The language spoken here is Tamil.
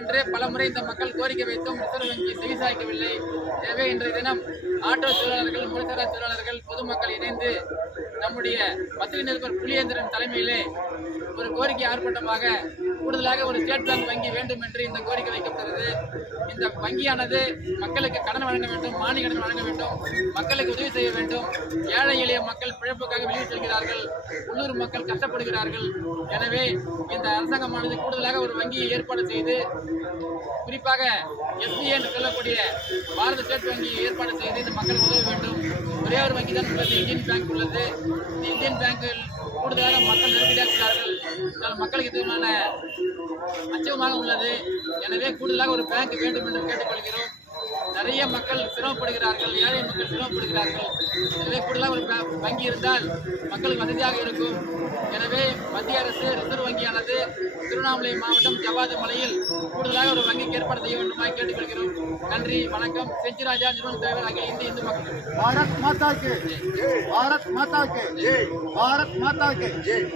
என்று பலமுறை இந்த மக்கள் கோரிக்கை வைத்தும் ரிசர்வ் வங்கி செவிசாய்க்கவில்லை. எனவே இன்றைய தினம் ஆட்டோ தொழிலாளர்கள், முறைசாரா தொழிலாளர்கள், பொதுமக்கள் இணைந்து நம்முடைய பத்திரிகை நிருபர் புலியேந்திரன் தலைமையிலே ஒரு கோரிக்கை ஆர்ப்பாட்டமாக கூடுதலாக ஒரு ஸ்டேட் பேங்க் வங்கி வேண்டும் என்று இந்த கோரிக்கை வைக்கப்படுகிறது. இந்த வங்கியானது மக்களுக்கு கடன் வழங்க வேண்டும், மானிய கடன் வழங்க வேண்டும், மக்களுக்கு உதவி செய்ய வேண்டும். ஏழை எளிய மக்கள் பிழைப்புக்காக வெளியே செல்கிறார்கள், உள்ளூர் மக்கள் கஷ்டப்படுகிறார்கள். எனவே இந்த அரசாங்கமானது கூடுதலாக ஒரு வங்கியை ஏற்பாடு செய்து, குறிப்பாக எஸ்பிஐ என்று சொல்லக்கூடிய பாரத ஸ்டேட் வங்கியை ஏற்பாடு செய்து இந்த மக்களுக்கு உதவ வேண்டும். ஒரே ஒரு வங்கி தான் உள்ளது, இந்தியன் பேங்க் உள்ளது. இந்த இந்தியன் பேங்கில் கூடுதலாக மக்கள் நெருக்கடியாகிறார்கள். மக்களுக்கு இதுமான அச்சமாக உள்ளது. எனவே கூடுதலாக ஒரு பேங்க் வேண்டும் என்று கேட்டுக்கொள்கிறோம். நிறைய மக்கள் சிரமப்படுகிறார்கள், ஏழை மக்கள் சிரமப்படுகிறார்கள். எனவே கூடுதலாக ஒரு வங்கி இருந்தால் மக்களுக்கு வசதியாக இருக்கும். எனவே மத்திய அரசு ரிசர்வ் வங்கியானது திருவண்ணாமலை மாவட்டம் ஜவாது மலையில் கூடுதலாக ஒரு வங்கிக்கு ஏற்பாடு செய்ய வேண்டுமா கேட்டுக்கொள்கிறோம். நன்றி, வணக்கம். செஞ்சிராஜா, நிறுவன தலைவர், அகில இந்திய இந்து மக்கள். பாரத் மாதா கே ஜெய். பாரத் மாதா கே ஜெய். பாரத் மாதா கே ஜெய்.